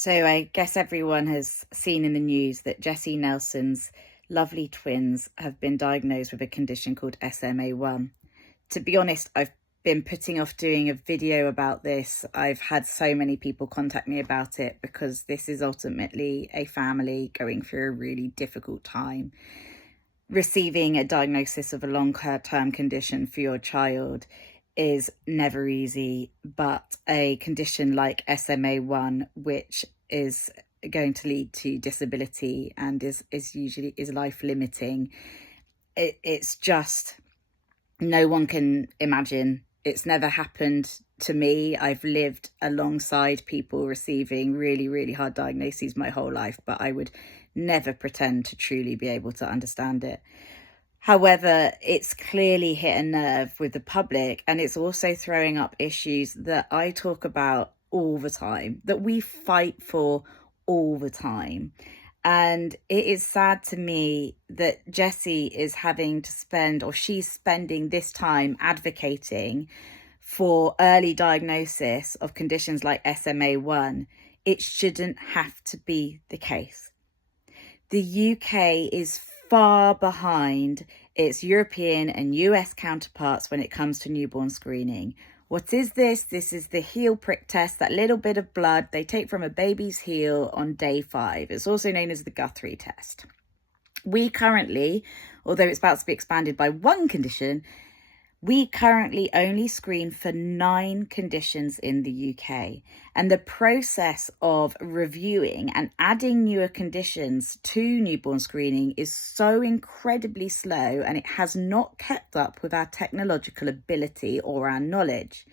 So I guess everyone has seen in the news that Jessie Nelson's lovely twins have been diagnosed with a condition called SMA1. To be honest, I've been putting off doing a video about this. I've had so many people contact me about it because this is ultimately a family going through a really difficult time. Receiving a diagnosis of a long-term condition for your child is never easy, but a condition like SMA1, which is going to lead to disability and is usually life limiting, it's just, no one can imagine. It's never happened to me. I've lived alongside people receiving really, really hard diagnoses my whole life, but I would never pretend to truly be able to understand it. However, it's clearly hit a nerve with the public, and it's also throwing up issues that I talk about all the time, that we fight for all the time. And it is sad to me that Jessie is having to spend, or she's spending this time advocating for early diagnosis of conditions like SMA1. It shouldn't have to be the case. The UK is far behind its European and US counterparts when it comes to newborn screening. What is this? This is the heel prick test, that little bit of blood they take from a baby's heel on day 5. It's also known as the Guthrie test. We currently, although it's about to be expanded by one condition, we currently only screen for 9 conditions in the UK. And the process of reviewing and adding newer conditions to newborn screening is so incredibly slow, and it has not kept up with our technological ability or our knowledge.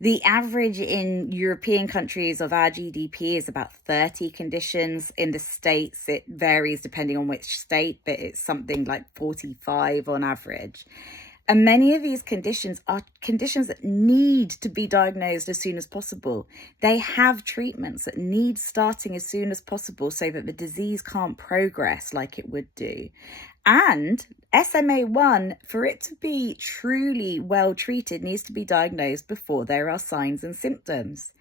The average in European countries of our GDP is about 30 conditions. In the States, it varies depending on which state, but it's something like 45 on average. And many of these conditions are conditions that need to be diagnosed as soon as possible. They have treatments that need starting as soon as possible so that the disease can't progress like it would do. And SMA1, for it to be truly well treated, needs to be diagnosed before there are signs and symptoms.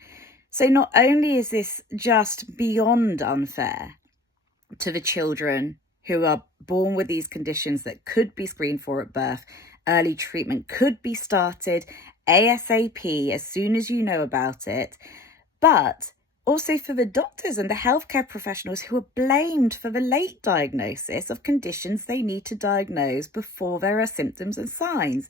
So not only is this just beyond unfair to the children who are born with these conditions that could be screened for at birth, early treatment could be started ASAP as soon as you know about it, but also for the doctors and the healthcare professionals who are blamed for the late diagnosis of conditions they need to diagnose before there are symptoms and signs.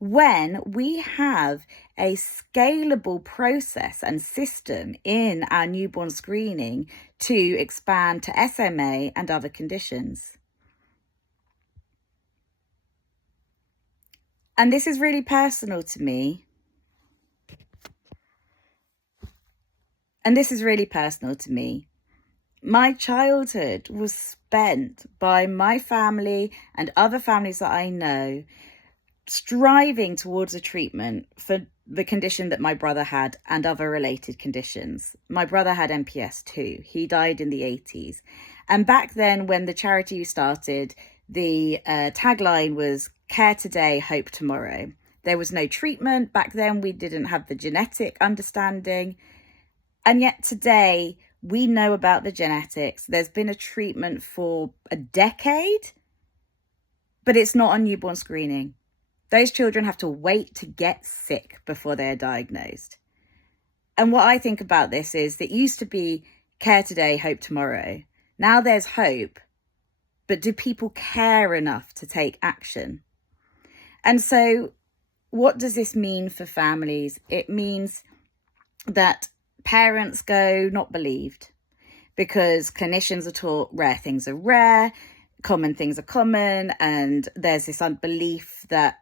When we have a scalable process and system in our newborn screening to expand to SMA and other conditions. And this is really personal to me. My childhood was spent by my family and other families that I know striving towards a treatment for the condition that my brother had and other related conditions. My brother had MPS too. He died in the 80s. And back then, when the charity started, the tagline was "Care today, hope tomorrow." There was no treatment. Back then, we didn't have the genetic understanding. And yet today, we know about the genetics. There's been a treatment for a decade, but it's not on newborn screening. Those children have to wait to get sick before they're diagnosed. And what I think about this is that it used to be care today, hope tomorrow. Now there's hope, but do people care enough to take action? And so what does this mean for families? It means that parents go not believed because clinicians are taught rare things are rare, common things are common, and there's this unbelief that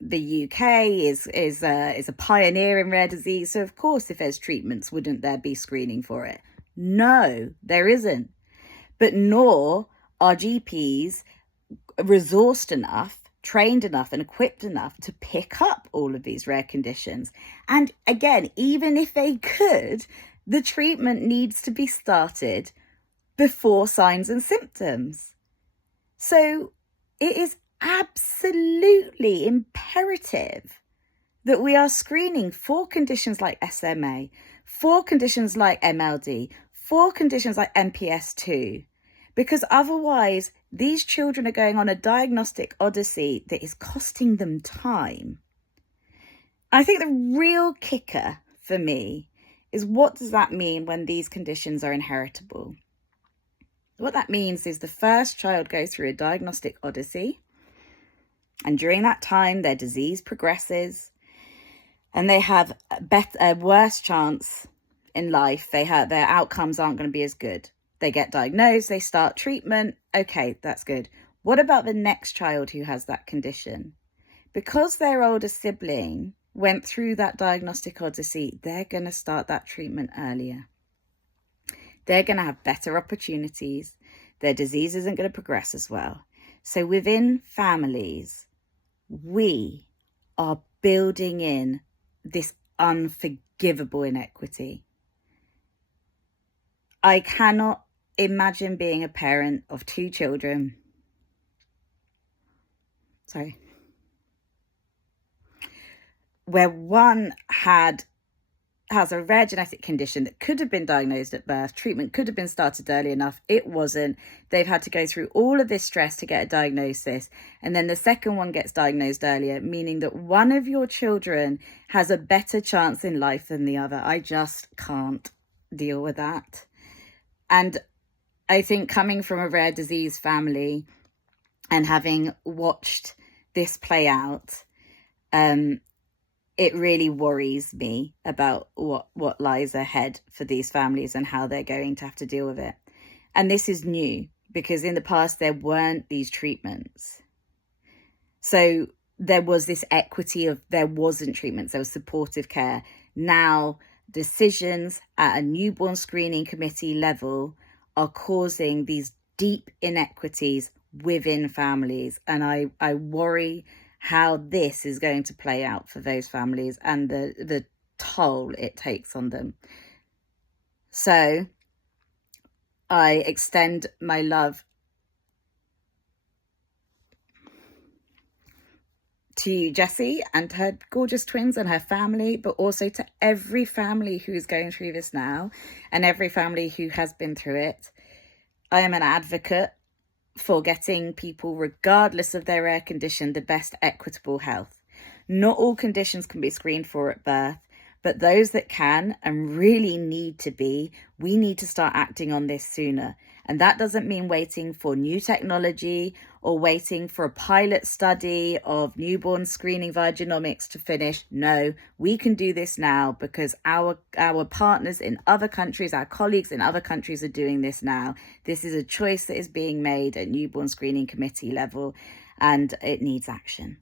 the UK is a pioneer in rare disease. So of course, if there's treatments, wouldn't there be screening for it? No, there isn't. But nor are GPs resourced enough, trained enough and equipped enough to pick up all of these rare conditions. And again, even if they could, the treatment needs to be started before signs and symptoms. So it is absolutely imperative that we are screening for conditions like SMA, for conditions like MLD, for conditions like MPS2, because otherwise these children are going on a diagnostic odyssey that is costing them time. I think the real kicker for me is, what does that mean when these conditions are inheritable? What that means is the first child goes through a diagnostic odyssey, and during that time their disease progresses and they have a worse chance in life. Their outcomes aren't going to be as good. They get diagnosed, they start treatment. Okay, that's good. What about the next child who has that condition? Because their older sibling went through that diagnostic odyssey, they're going to start that treatment earlier. They're going to have better opportunities. Their disease isn't going to progress as well. So within families, we are building in this unforgivable inequity. I cannot imagine being a parent of 2 children. Where one has a rare genetic condition that could have been diagnosed at birth, treatment could have been started early enough, it wasn't. They've had to go through all of this stress to get a diagnosis, and then the second one gets diagnosed earlier, meaning that one of your children has a better chance in life than the other. I just can't deal with that. And I think, coming from a rare disease family and having watched this play out, it really worries me about what lies ahead for these families and how they're going to have to deal with it. And this is new, because in the past there weren't these treatments. So there was this equity of, there wasn't treatments, there was supportive care. Now decisions at a newborn screening committee level are causing these deep inequities within families. And I worry how this is going to play out for those families and the toll it takes on them. So I extend my love to Jessie and her gorgeous twins and her family, but also to every family who is going through this now and every family who has been through it. I am an advocate for getting people, regardless of their rare condition, the best equitable health. Not all conditions can be screened for at birth, but those that can and really need to be, we need to start acting on this sooner. And that doesn't mean waiting for new technology or waiting for a pilot study of newborn screening via genomics to finish. No, we can do this now, because our partners in other countries, our colleagues in other countries are doing this now. This is a choice that is being made at newborn screening committee level, and it needs action.